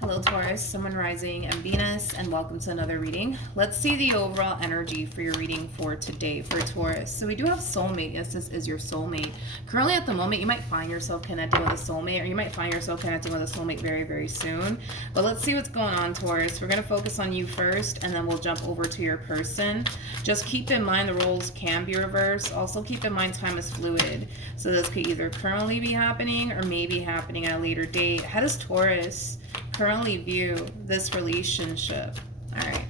Hello Taurus, Sun, Moon, Rising, and Venus, and welcome to another reading. Let's see the overall energy for your reading for today for Taurus. So we do have soulmate. Yes, this is your soulmate. Currently at the moment, you might find yourself connecting with a soulmate, or you might find yourself connecting with a soulmate very, very soon. But let's see what's going on, Taurus. We're going to focus on you first, and then we'll jump over to your person. Just keep in mind the roles can be reversed. Also keep in mind time is fluid. So this could either currently be happening or maybe happening at a later date. How does Taurus currently view this relationship? All right.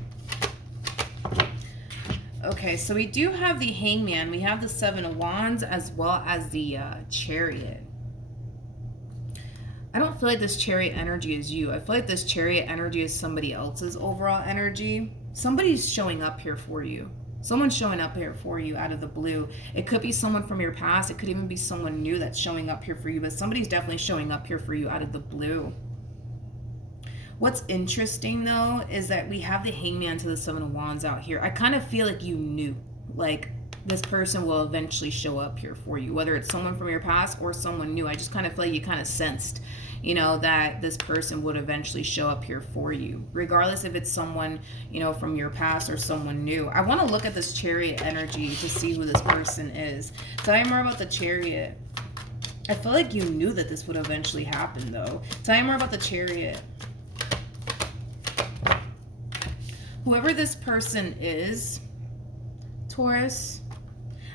Okay, so we do have the Hangman. We have the Seven of Wands as well as the Chariot. I don't feel like this Chariot energy is you. I feel like this Chariot energy is somebody else's overall energy. Somebody's showing up here for you. Someone's showing up here for you out of the blue. It could be someone from your past. It could even be someone new that's showing up here for you. But somebody's definitely showing up here for you out of the blue. What's interesting, though, is that we have the Hangman to the Seven of Wands out here. I kind of feel like you knew, like, this person will eventually show up here for you, whether it's someone from your past or someone new. I just kind of feel like you kind of sensed, you know, that this person would eventually show up here for you, regardless if it's someone, you know, from your past or someone new. I want to look at this Chariot energy to see who this person is. Tell me more about the Chariot. I feel like you knew that this would eventually happen, though. Tell me more about the Chariot. Whoever this person is, Taurus,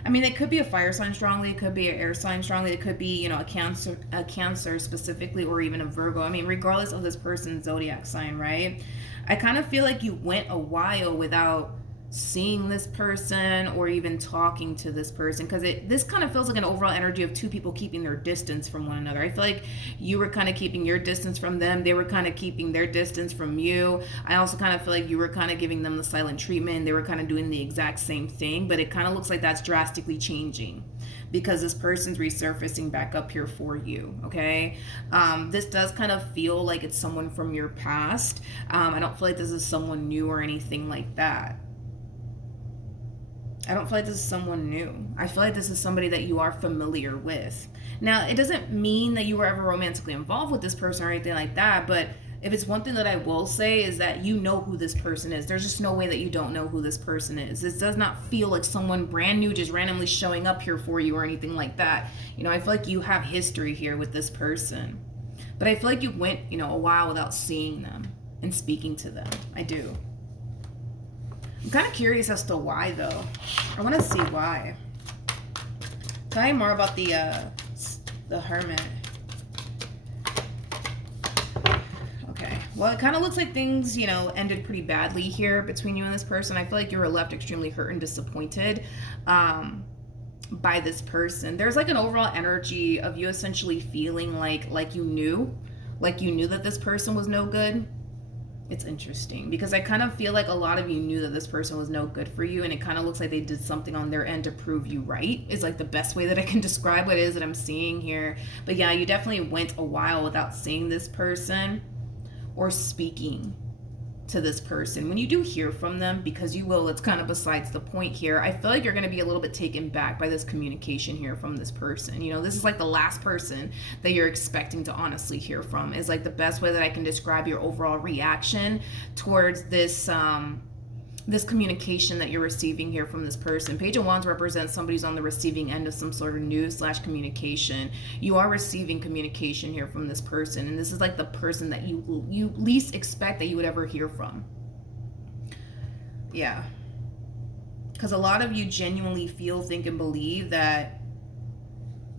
I mean, it could be a fire sign strongly, it could be an air sign strongly, it could be, you know, a cancer specifically, or even a Virgo. I mean, regardless of this person's zodiac sign, right? I kind of feel like you went a while without seeing this person or even talking to this person, because this kind of feels like an overall energy of two people keeping their distance from one another. I feel like you were kind of keeping your distance from them, they were kind of keeping their distance from you. I also kind of feel like you were kind of giving them the silent treatment, they were kind of doing the exact same thing, but it kind of looks like that's drastically changing because this person's resurfacing back up here for you. Okay, this does kind of feel like it's someone from your past. I don't feel like this is someone new or anything like that. I don't feel like this is someone new. I feel like this is somebody that you are familiar with. Now, it doesn't mean that you were ever romantically involved with this person or anything like that, but if it's one thing that I will say is that you know who this person is. There's just no way that you don't know who this person is. This does not feel like someone brand new just randomly showing up here for you or anything like that. You know, I feel like you have history here with this person. But I feel like you went, you know, a while without seeing them and speaking to them. I do. I'm kind of curious as to why, though. I want to see why. Tell me more about the Hermit. Okay. Well, it kind of looks like things, you know, ended pretty badly here between you and this person. I feel like you were left extremely hurt and disappointed by this person. There's like an overall energy of you essentially feeling like you knew that this person was no good. It's interesting because I kind of feel like a lot of you knew that this person was no good for you, and it kind of looks like they did something on their end to prove you right, is like the best way that I can describe what it is that I'm seeing here. But yeah, you definitely went a while without seeing this person or speaking to this person. When you do hear from them, because you will, it's kind of besides the point here, I feel like you're going to be a little bit taken back by this communication here from this person. You know, this is like the last person that you're expecting to honestly hear from, is like the best way that I can describe your overall reaction towards this this communication that you're receiving here from this person. Page of Wands represents somebody who's on the receiving end of some sort of news / communication. You are receiving communication here from this person, and this is like the person that you least expect that you would ever hear from. Yeah. Because a lot of you genuinely feel, think, and believe that,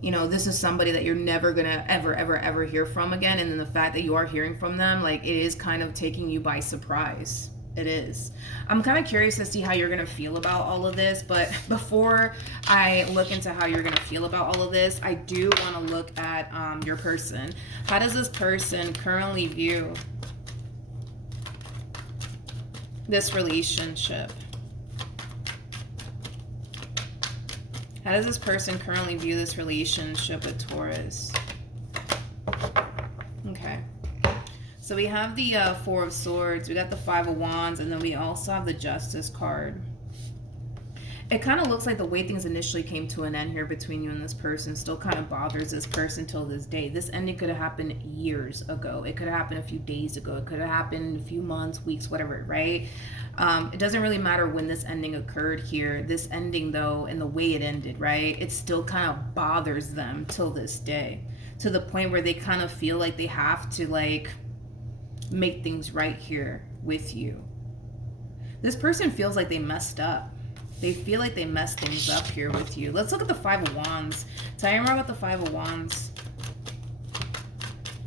you know, this is somebody that you're never gonna ever hear from again, and then the fact that you are hearing from them, like, it is kind of taking you by surprise. It is. I'm kind of curious to see how you're going to feel about all of this, but before I look into how you're going to feel about all of this, I do want to look at your person. How does this person currently view this relationship? How does this person currently view this relationship with Taurus? Okay. So we have the Four of Swords, we got the Five of Wands, and then we also have the Justice card. It kind of looks like the way things initially came to an end here between you and this person still kind of bothers this person till this day. This ending could have happened years ago. It could have happened a few days ago. It could have happened a few months, weeks, whatever, right? It doesn't really matter when this ending occurred here. This ending, though, and the way it ended, right? It still kind of bothers them till this day, to the point where they kind of feel like they have to, like, make things right here with you. This person feels like they messed up. They feel like they messed things up here with you. Let's look at the Five of Wands. Tell me more about the Five of Wands.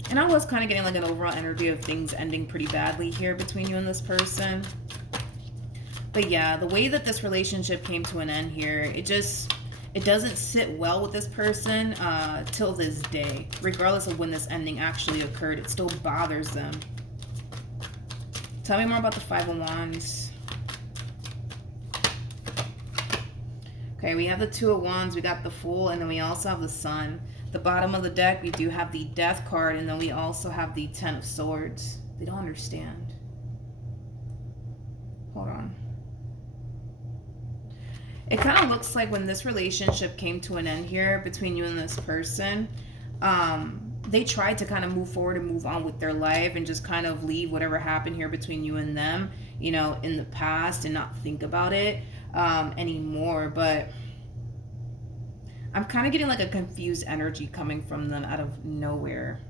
And I was kind of getting like an overall energy of things ending pretty badly here between you and this person. But yeah, the way that this relationship came to an end here, it doesn't sit well with this person till this day. Regardless of when this ending actually occurred, it still bothers them. Tell me more about the Five of Wands. Okay, we have the Two of Wands, we got the Fool, and then we also have the Sun. The bottom of the deck, we do have the Death card, and then we also have the Ten of Swords. They don't understand. Hold on. It kind of looks like when this relationship came to an end here between you and this person, they tried to kind of move forward and move on with their life and just kind of leave whatever happened here between you and them, you know, in the past and not think about it anymore. But I'm kind of getting like a confused energy coming from them out of nowhere.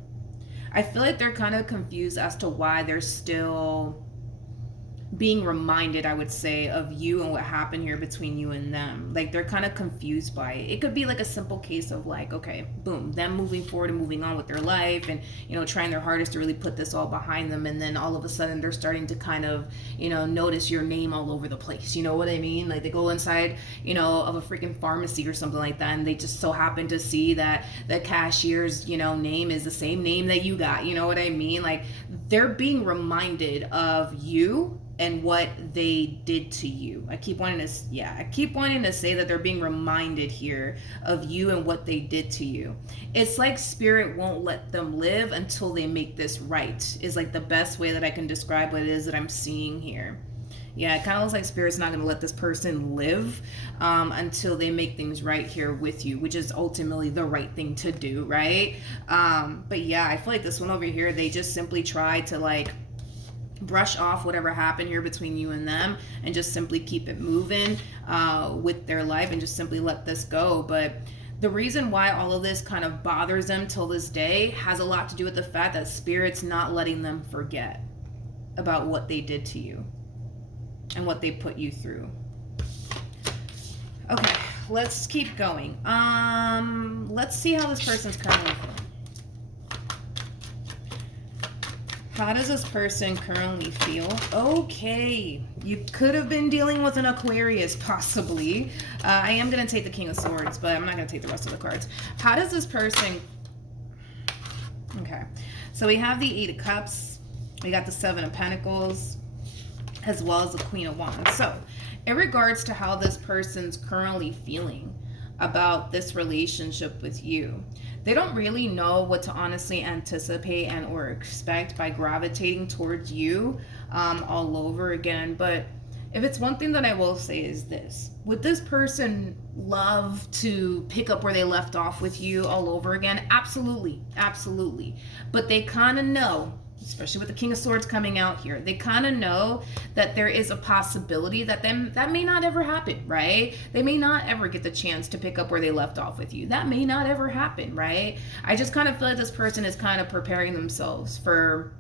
I feel like they're kind of confused as to why they're still being reminded, I would say, of you and what happened here between you and them. Like, they're kind of confused by it. It could be like a simple case of like, okay, boom, them moving forward and moving on with their life and, you know, trying their hardest to really put this all behind them. And then all of a sudden they're starting to kind of, you know, notice your name all over the place. You know what I mean? Like, they go inside, you know, of a freaking pharmacy or something like that, and they just so happen to see that the cashier's, you know, name is the same name that you got. You know what I mean? Like, they're being reminded of you and what they did to you. I keep wanting to say that they're being reminded here of you and what they did to you. It's like spirit won't let them live until they make this right, is like the best way that I can describe what it is that I'm seeing here. Yeah, it kind of looks like spirit's not going to let this person live until they make things right here with you, which is ultimately the right thing to do, right? But yeah, I feel like this one over here, they just simply try to like brush off whatever happened here between you and them and just simply keep it moving with their life and just simply let this go. But the reason why all of this kind of bothers them till this day has a lot to do with the fact that spirit's not letting them forget about what they did to you and what they put you through. Okay, let's keep going. Let's see how this person's currently feeling. How does this person currently feel? Okay, you could have been dealing with an Aquarius, possibly. I am going to take the King of Swords, but I'm not going to take the rest of the cards. How does this person... Okay, so we have the Eight of Cups. We got the Seven of Pentacles, as well as the Queen of Wands. So, in regards to how this person's currently feeling about this relationship with you, they don't really know what to honestly anticipate and or expect by gravitating towards you all over again. But if it's one thing that I will say is this: would this person love to pick up where they left off with you all over again? Absolutely, absolutely. But they kind of know, especially with the King of Swords coming out here, they kind of know that there is a possibility that that may not ever happen, right? They may not ever get the chance to pick up where they left off with you. That may not ever happen, right? I just kind of feel like this person is kind of preparing themselves for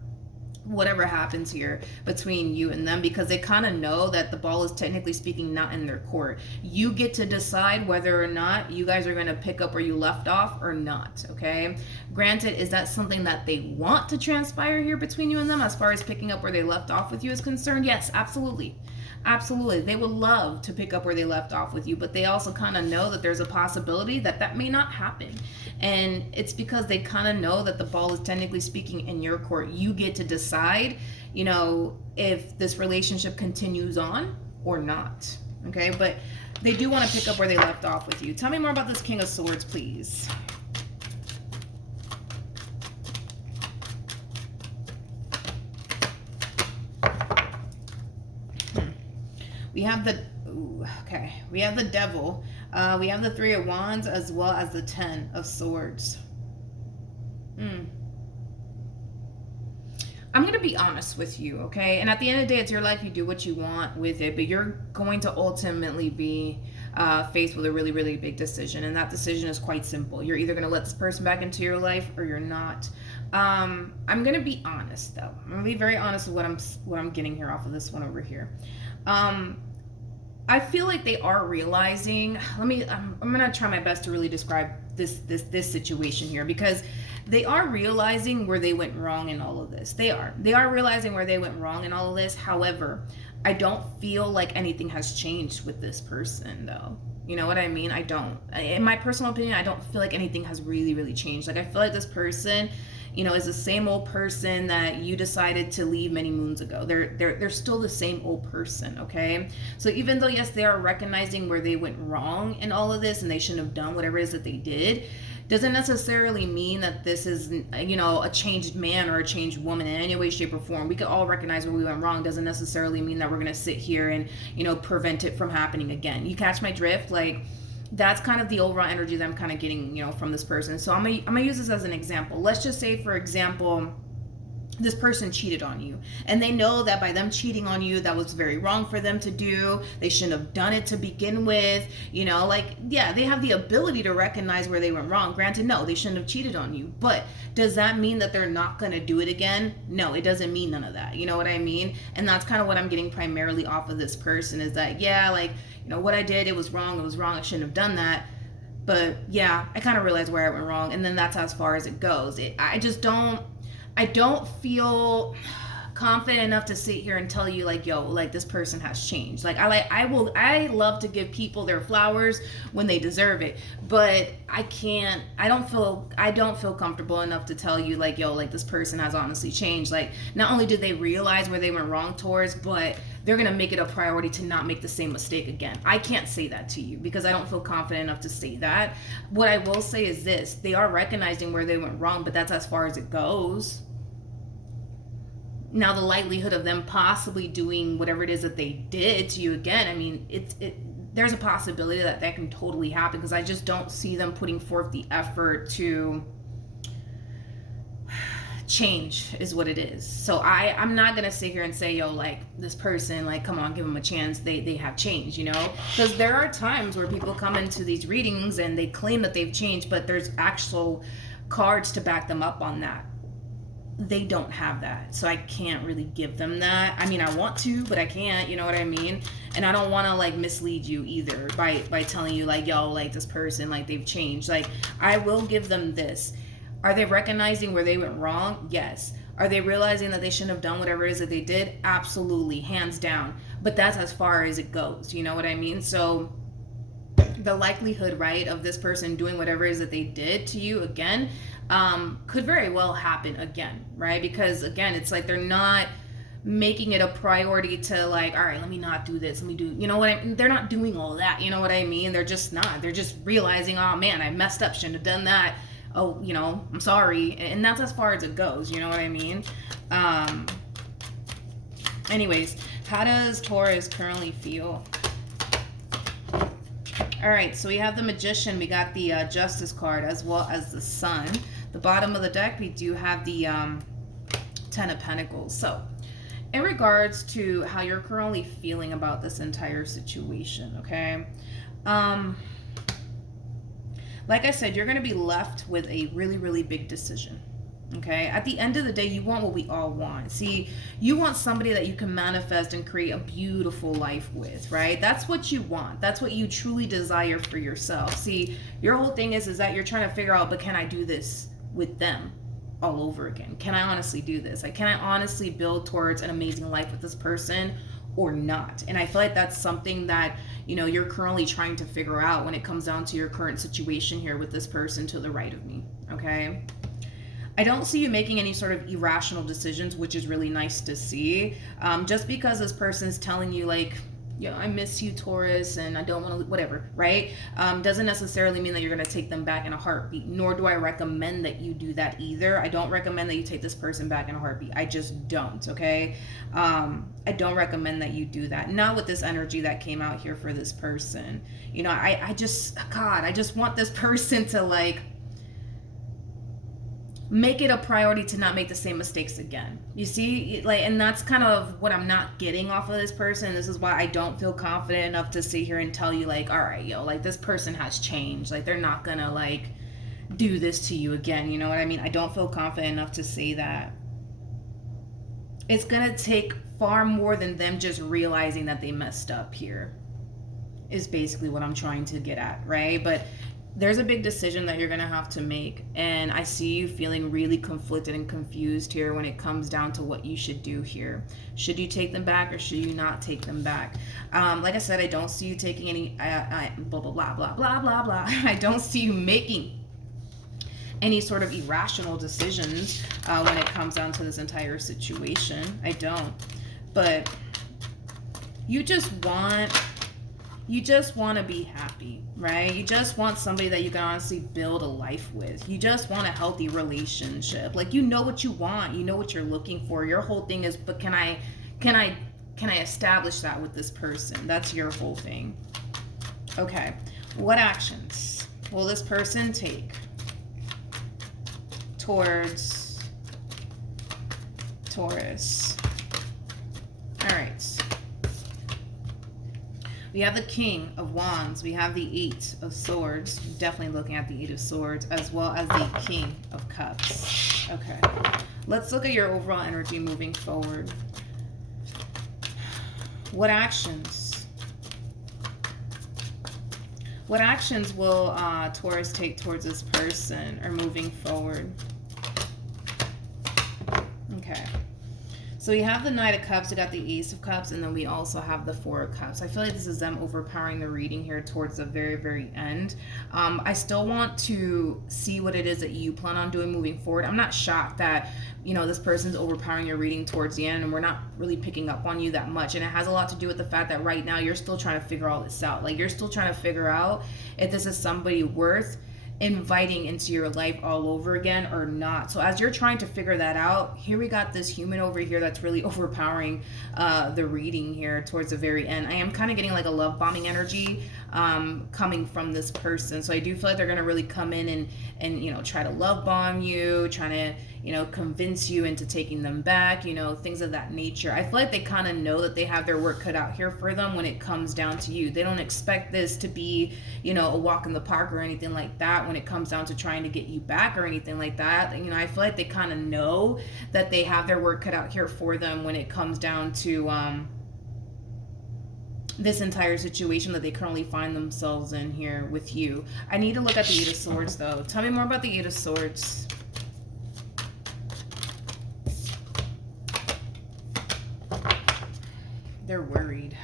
whatever happens here between you and them, because they kind of know that the ball is technically speaking not in their court. You get to decide whether or not you guys are going to pick up where you left off or not, okay? Granted, is that something that they want to transpire here between you and them as far as picking up where they left off with you is concerned? Yes, absolutely. Absolutely. They would love to pick up where they left off with you, but they also kind of know that there's a possibility that that may not happen. And it's because they kind of know that the ball is technically speaking in your court. You get to decide, you know, if this relationship continues on or not. Okay, but they do want to pick up where they left off with you. Tell me more about this King of Swords, please. We have Ooh, okay. We have the Devil. We have the Three of Wands as well as the Ten of Swords. I'm going to be honest with you, okay? And at the end of the day, it's your life. You do what you want with it, but you're going to ultimately be faced with a really, really big decision. And that decision is quite simple. You're either going to let this person back into your life or you're not. I'm going to be honest, though. I'm going to be very honest with what I'm getting here off of this one over here. I feel like they are realizing. I'm gonna try my best to really describe this situation here, because they are realizing where they went wrong in all of this. They are realizing where they went wrong in all of this. However, I don't feel like anything has changed with this person, though. You know what I mean? I don't. In my personal opinion, I don't feel like anything has really, really changed. Like, I feel like this person, you know, is the same old person that you decided to leave many moons ago. They're still the same old person, okay? So even though, yes, they are recognizing where they went wrong in all of this and they shouldn't have done whatever it is that they did, doesn't necessarily mean that this is, you know, a changed man or a changed woman in any way, shape, or form. We could all recognize where we went wrong. Doesn't necessarily mean that we're going to sit here and, you know, prevent it from happening again. You catch my drift? Like, that's kind of the overall energy that I'm kind of getting, you know, from this person. So I'm gonna use this as an example. Let's just say, for example, this person cheated on you, and they know that by them cheating on you, that was very wrong for them to do. They shouldn't have done it to begin with. You know, like, yeah, they have the ability to recognize where they went wrong. Granted, no, they shouldn't have cheated on you, but does that mean that they're not going to do it again? No, it doesn't mean none of that. You know what I mean? And that's kind of what I'm getting primarily off of this person, is that, yeah, like, you know, what I did, it was wrong, I shouldn't have done that. But yeah, I kind of realized where I went wrong, and then that's as far as it goes. I don't feel confident enough to sit here and tell you, like, yo, like, this person has changed. Like, I love to give people their flowers when they deserve it, but I don't feel comfortable enough to tell you, like, yo, like, this person has honestly changed. Like, not only did they realize where they went wrong towards, but they're going to make it a priority to not make the same mistake again. I can't say that to you because I don't feel confident enough to say that. What I will say is this: they are recognizing where they went wrong, but that's as far as it goes. Now, the likelihood of them possibly doing whatever it is that they did to you again, I mean, there's a possibility that can totally happen, because I just don't see them putting forth the effort to change, is what it is. So I'm not gonna sit here and say, yo, like, this person, like, come on, give them a chance, they have changed, you know? Because there are times where people come into these readings and they claim that they've changed, but there's actual cards to back them up on that. They don't have that, so I can't really give them that. I mean, I want to, but I can't, you know what I mean? And I don't want to, like, mislead you either by telling you, like, yo, like, this person, like, they've changed. Like, I will give them this. Are they recognizing where they went wrong? Yes. Are they realizing that they shouldn't have done whatever it is that they did? Absolutely, hands down. But that's as far as it goes, you know what I mean? So the likelihood, right, of this person doing whatever it is that they did to you again could very well happen again, right? Because, again, it's like they're not making it a priority to, like, all right, let me not do this, let me do, you know what I mean? They're not doing all that, you know what I mean? They're just not. They're just realizing, oh, man, I messed up, shouldn't have done that. Oh, you know, I'm sorry. And that's as far as it goes, you know what I mean? Anyways, how does Taurus currently feel? All right, so we have the Magician, we got the Justice card, as well as the Sun. The bottom of the deck, we do have the Ten of Pentacles. So, in regards to how you're currently feeling about this entire situation, okay? Like I said, you're going to be left with a really, really big decision. Okay, at the end of the day, you want what we all want. See, you want somebody that you can manifest and create a beautiful life with, right? That's what you want. That's what you truly desire for yourself. See, your whole thing is that you're trying to figure out, but can I do this with them all over again? Can I honestly do this? Like, can I honestly build towards an amazing life with this person or not? And I feel like that's something that, you know, you're currently trying to figure out when it comes down to your current situation here with this person to the right of me, okay? I don't see you making any sort of irrational decisions, which is really nice to see. Just because this person's telling you, like, I miss you, Taurus, and I don't want to, whatever, right? Doesn't necessarily mean that you're going to take them back in a heartbeat, nor do I recommend that you do that either. I don't recommend that you take this person back in a heartbeat. I just don't, okay? I don't recommend that you do that. Not with this energy that came out here for this person. I just, God, I just want this person to, like, make it a priority to not make the same mistakes again. You see, like, and that's kind of what I'm not getting off of this person. This is why I don't feel confident enough to sit here and tell you, like, all right, like, this person has changed. Like, they're not gonna, like, do this to you again. You know what I mean? I don't feel confident enough to say that. It's gonna take far more than them just realizing that they messed up here, is basically what I'm trying to get at, right? But there's a big decision that you're going to have to make, and I see you feeling really conflicted and confused here when it comes down to what you should do here. Should you take them back, or should you not take them back? Like I said, I don't see you taking any blah blah blah blah blah blah blah. I don't see you making any sort of irrational decisions when it comes down to this entire situation. I don't. But you just want to be happy, right? You just want somebody that you can honestly build a life with. You just want a healthy relationship. Like, you know what you want. You know what you're looking for. Your whole thing is, but can I establish that with this person? That's your whole thing. Okay. What actions will this person take towards Taurus? All right. We have the King of Wands. We have the Eight of Swords. Definitely looking at the Eight of Swords, as well as the King of Cups. Okay. Let's look at your overall energy moving forward. What actions? What actions will Taurus take towards this person or moving forward? Okay. So we have the Knight of Cups, we got the Ace of Cups, and then we also have the Four of Cups. I feel like this is them overpowering the reading here towards the very, very end. I still want to see what it is that you plan on doing moving forward. I'm not shocked that, this person's overpowering your reading towards the end, and we're not really picking up on you that much. And it has a lot to do with the fact that right now you're still trying to figure all this out. Like, you're still trying to figure out if this is somebody worth inviting into your life all over again or not. So as you're trying to figure that out, here we got this human over here that's really overpowering the reading here towards the very end. I am kind of getting like a love bombing energy coming from this person. So I do feel like they're going to really come in and try to love bomb you, trying to convince you into taking them back, things of that nature. I feel like they kind of know that they have their work cut out here for them when it comes down to you. They don't expect this to be, a walk in the park or anything like that when it comes down to trying to get you back or anything like that. I feel like they kind of know that they have their work cut out here for them when it comes down to this entire situation that they currently find themselves in here with you. I need to look at the Eight of Swords though. Tell me more about the Eight of Swords. They're worried.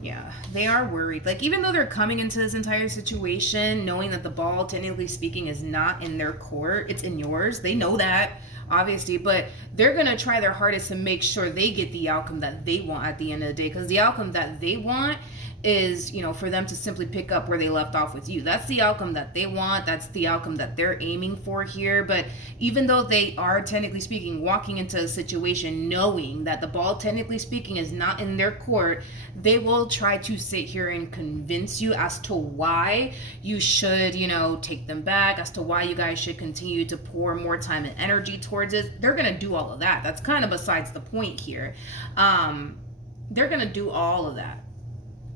Yeah, they are worried. Like, even though they're coming into this entire situation knowing that the ball, technically speaking, is not in their court, it's in yours. They know that, obviously, but they're going to try their hardest to make sure they get the outcome that they want at the end of the day, because the outcome that they want is, for them to simply pick up where they left off with you. That's the outcome that they want. That's the outcome that they're aiming for here. But even though they are, technically speaking, walking into a situation knowing that the ball, technically speaking, is not in their court, they will try to sit here and convince you as to why you should, take them back, as to why you guys should continue to pour more time and energy towards it. They're going to do all of that. That's kind of besides the point here. They're going to do all of that,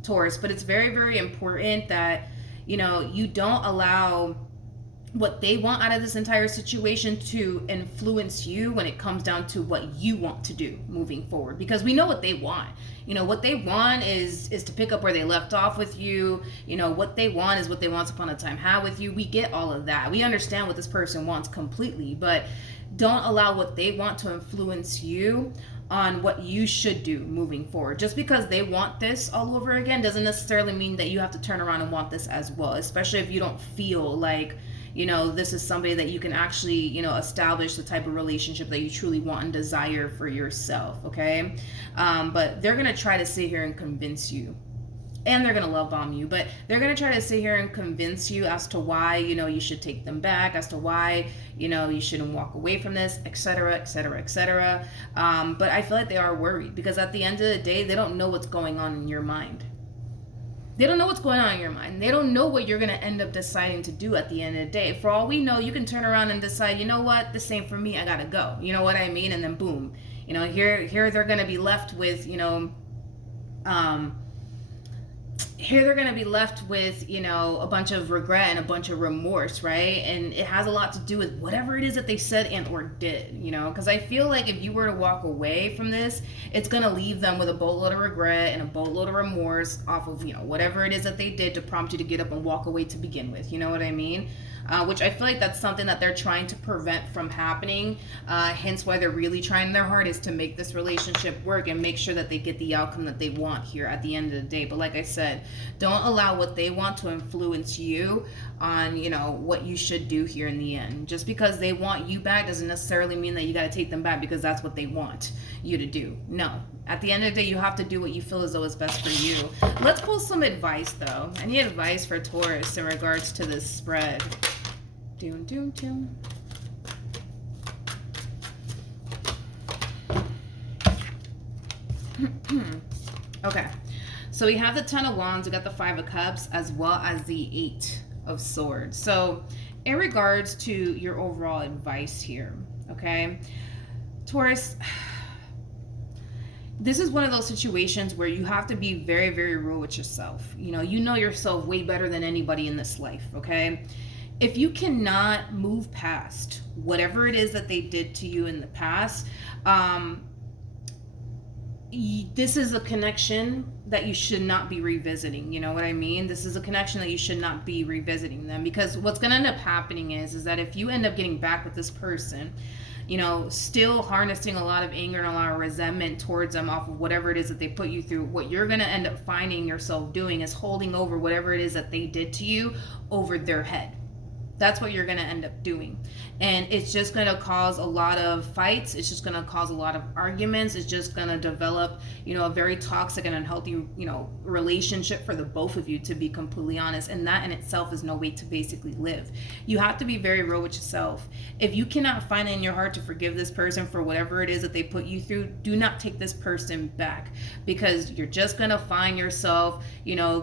Taurus, but it's very, very important that you don't allow what they want out of this entire situation to influence you when it comes down to what you want to do moving forward, because we know what they want. What they want is to pick up where they left off with you. What they want is what they once upon a time had with you. We get all of that. We understand what this person wants completely, but don't allow what they want to influence you on what you should do moving forward. Just because they want this all over again doesn't necessarily mean that you have to turn around and want this as well, especially if you don't feel like this is somebody that you can actually, establish the type of relationship that you truly want and desire for yourself, okay? But they're going to try to sit here and convince you, and they're going to love bomb you, but they're going to try to sit here and convince you as to why, you should take them back, as to why, you shouldn't walk away from this, etc., etc., etc. But I feel like they are worried, because at the end of the day, they don't know what's going on in your mind. They don't know what's going on in your mind. They don't know what you're going to end up deciding to do at the end of the day. For all we know, you can turn around and decide, you know what, this ain't for me, I got to go. You know what I mean? And then boom, here they're going to be left with, here they're going to be left with, a bunch of regret and a bunch of remorse, right? And it has a lot to do with whatever it is that they said and or did, because I feel like if you were to walk away from this, it's going to leave them with a boatload of regret and a boatload of remorse off of, whatever it is that they did to prompt you to get up and walk away to begin with. You know what I mean? Which I feel like that's something that they're trying to prevent from happening. Hence why they're really trying their hardest to make this relationship work and make sure that they get the outcome that they want here at the end of the day. But like I said, don't allow what they want to influence you on, what you should do here in the end. Just because they want you back doesn't necessarily mean that you got to take them back because that's what they want you to do. No. At the end of the day, you have to do what you feel as though is best for you. Let's pull some advice, though. Any advice for Taurus in regards to this spread? Doom, doom, doom. Okay. So we have the Ten of Wands, we got the Five of Cups, as well as the Eight of Swords. So in regards to your overall advice here, okay, Taurus, this is one of those situations where you have to be very, very real with yourself. You know yourself way better than anybody in this life, okay? If you cannot move past whatever it is that they did to you in the past, this is a connection that you should not be revisiting. You know what I mean? This is a connection that you should not be revisiting them, because what's going to end up happening is that if you end up getting back with this person, still harnessing a lot of anger and a lot of resentment towards them off of whatever it is that they put you through, what you're going to end up finding yourself doing is holding over whatever it is that they did to you over their head. That's what you're going to end up doing. And it's just going to cause a lot of fights. It's just going to cause a lot of arguments. It's just going to develop, a very toxic and unhealthy, relationship for the both of you, to be completely honest. And that in itself is no way to basically live. You have to be very real with yourself. If you cannot find it in your heart to forgive this person for whatever it is that they put you through, do not take this person back, because you're just going to find yourself,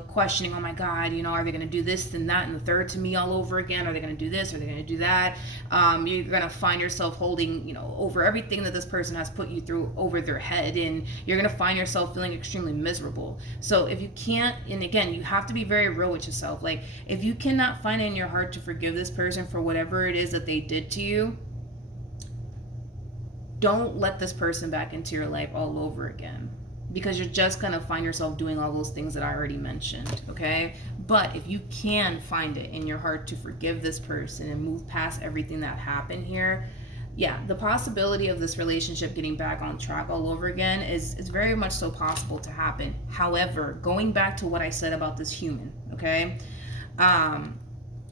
questioning, oh my God, are they going to do this and that and the third to me all over again? Are they going to do this? Are they going to do that? You're going to find yourself holding, over everything that this person has put you through over their head, and you're going to find yourself feeling extremely miserable. So if you can't, and again, you have to be very real with yourself. Like, if you cannot find it in your heart to forgive this person for whatever it is that they did to you, don't let this person back into your life all over again, because you're just going to find yourself doing all those things that I already mentioned, okay? But if you can find it in your heart to forgive this person and move past everything that happened here, yeah, the possibility of this relationship getting back on track all over again is very much so possible to happen. However, going back to what I said about this human, okay?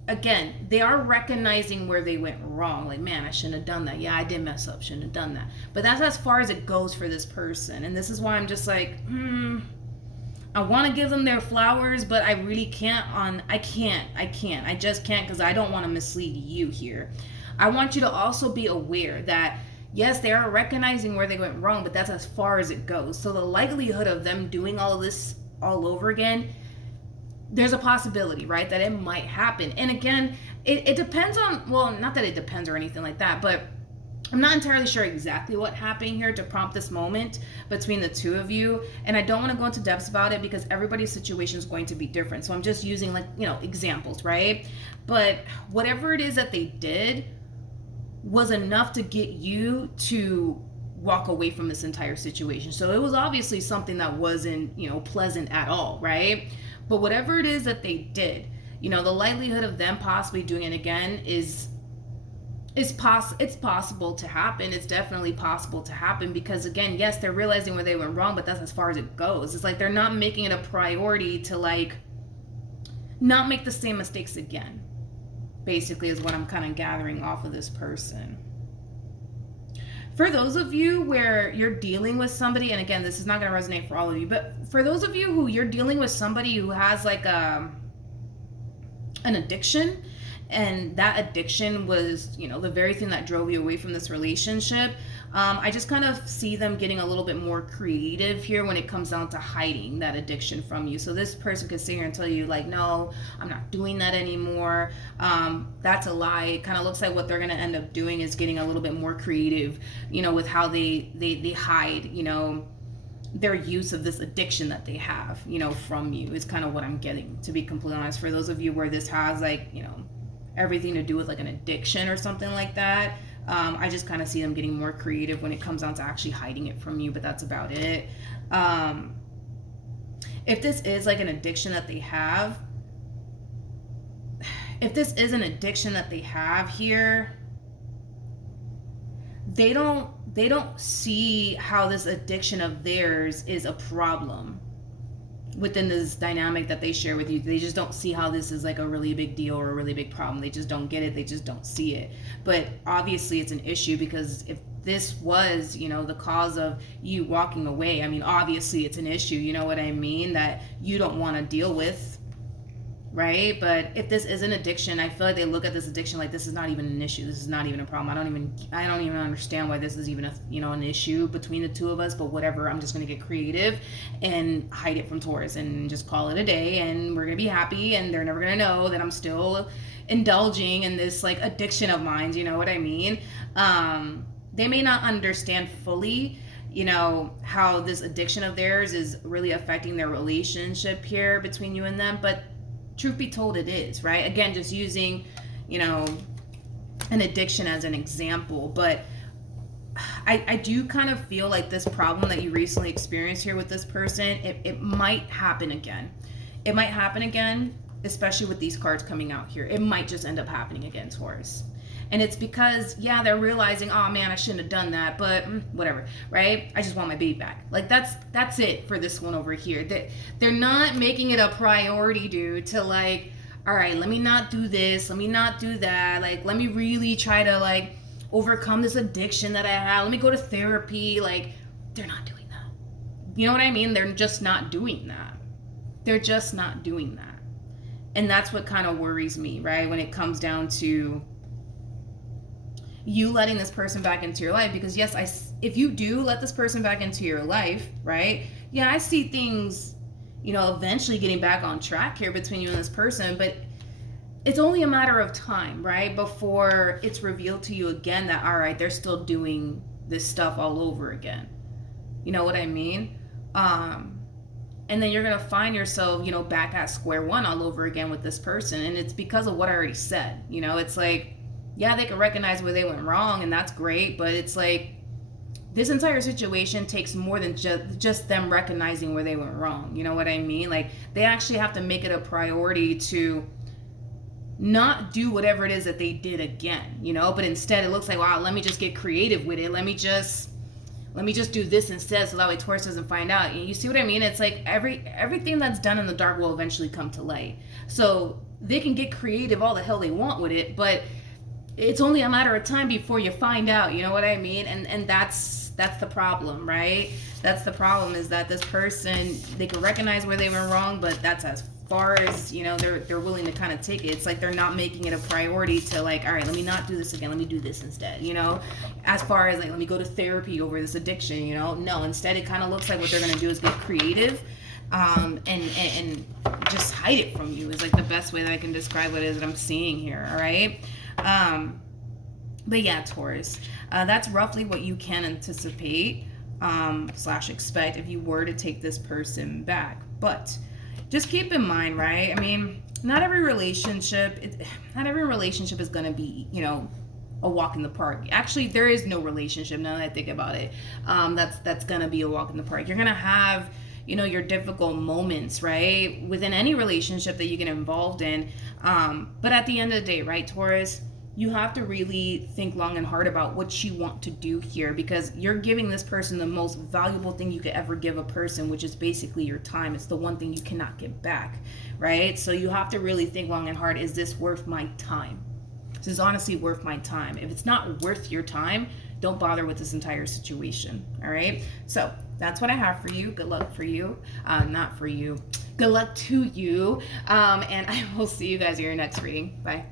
Again, they are recognizing where they went wrong. Like, man, I shouldn't have done that. Yeah, I did mess up. Shouldn't have done that. But that's as far as it goes for this person. And this is why I'm just like, I want to give them their flowers, but I really can't I can't. I just can't, because I don't want to mislead you here. I want you to also be aware that, yes, they are recognizing where they went wrong, but that's as far as it goes. So the likelihood of them doing all of this all over again, there's a possibility, right, that it might happen. And again, it depends on, well, not that it depends or anything like that, but I'm not entirely sure exactly what happened here to prompt this moment between the two of you. And I don't want to go into depths about it, because everybody's situation is going to be different. So I'm just using, like, examples, right? But whatever it is that they did was enough to get you to walk away from this entire situation. So it was obviously something that wasn't, pleasant at all, right? But whatever it is that they did, the likelihood of them possibly doing it again it's possible to happen. It's definitely possible to happen, because again, yes, they're realizing where they went wrong, but that's as far as it goes. It's like they're not making it a priority to, like, not make the same mistakes again. basically is what I'm kind of gathering off of this person. For those of you where you're dealing with somebody, and again, this is not going to resonate for all of you, but for those of you who you're dealing with somebody who has like an addiction, and that addiction was, you know, the very thing that drove you away from this relationship, I just kind of see them getting a little bit more creative here when it comes down to hiding that addiction from you. So this person could sit here and tell you like, no, I'm not doing that anymore. That's a lie. It kind of looks like what they're going to end up doing is getting a little bit more creative, you know, with how they hide, you know, their use of this addiction that they have, you know, from you is kind of what I'm getting, to be completely honest. For those of you where this has like, you know, everything to do with like an addiction or something like that, I just kind of see them getting more creative when it comes down to actually hiding it from you, but that's about it. If this is like an addiction that they have, if this is an addiction that they have here, they don't see how this addiction of theirs is a problem within this dynamic that they share with you. They just don't see how this is like a really big deal or a really big problem. They just don't get it. They just don't see it. But obviously it's an issue, because if this was, you know, the cause of you walking away, I mean, obviously it's an issue, you know what I mean, that you don't want to deal with, right? But if this is an addiction, I feel like they look at this addiction like this is not even an issue. This is not even a problem. I don't even understand why this is even a, you know, an issue between the two of us, but whatever. I'm just going to get creative and hide it from Taurus and just call it a day, and we're going to be happy, and they're never going to know that I'm still indulging in this like addiction of mine, you know what I mean? They may not understand fully, you know, how this addiction of theirs is really affecting their relationship here between you and them, but truth be told, it is, right? Again, just using, you know, an addiction as an example. But I do kind of feel like this problem that you recently experienced here with this person, it might happen again. It might happen again, especially with these cards coming out here. It might just end up happening again, Taurus. And it's because, yeah, they're realizing, oh man, I shouldn't have done that, but whatever, right? I just want my baby back. Like that's it for this one over here. They're not making it a priority, dude, to like, all right, let me not do this, let me not do that. Like, let me really try to like overcome this addiction that I have. Let me go to therapy. Like, they're not doing that. You know what I mean? They're just not doing that. They're just not doing that. And that's what kind of worries me, right? When it comes down to you letting this person back into your life, because yes, if you do let this person back into your life, right? Yeah, I see things, you know, eventually getting back on track here between you and this person, but it's only a matter of time, right? Before it's revealed to you again that, all right, they're still doing this stuff all over again. You know what I mean? And then you're going to find yourself, you know, back at square one all over again with this person. And it's because of what I already said. You know, it's like, yeah, they can recognize where they went wrong, and that's great, but it's like this entire situation takes more than just them recognizing where they went wrong. You know what I mean? Like, they actually have to make it a priority to not do whatever it is that they did again, you know, but instead it looks like, wow, let me just get creative with it. Let me just do this instead, so that way Taurus doesn't find out. You see what I mean? It's like everything that's done in the dark will eventually come to light. So they can get creative all the hell they want with it, but it's only a matter of time before you find out, you know what I mean? And that's the problem, right? That's the problem, is that this person, they can recognize where they went wrong, but that's as far as, you know, they're willing to kind of take it. It's like they're not making it a priority to like, all right, let me not do this again, let me do this instead, you know? As far as like, let me go to therapy over this addiction, you know? No, instead it kind of looks like what they're gonna do is get creative, and just hide it from you is like the best way that I can describe what it is that I'm seeing here, all right? But yeah, Taurus, that's roughly what you can anticipate / expect if you were to take this person back. But just keep in mind, right? I mean, not every relationship is going to be, you know, a walk in the park. Actually, there is no relationship, now that I think about it, that's going to be a walk in the park. You're going to have, you know, your difficult moments, right? Within any relationship that you get involved in. But at the end of the day, right, Taurus, you have to really think long and hard about what you want to do here, because you're giving this person the most valuable thing you could ever give a person, which is basically your time. It's the one thing you cannot get back, right? So you have to really think long and hard. Is this worth my time? Is this honestly worth my time? If it's not worth your time, don't bother with this entire situation. All right. So that's what I have for you. Good luck for you. Not for you. Good luck to you. And I will see you guys in your next reading. Bye.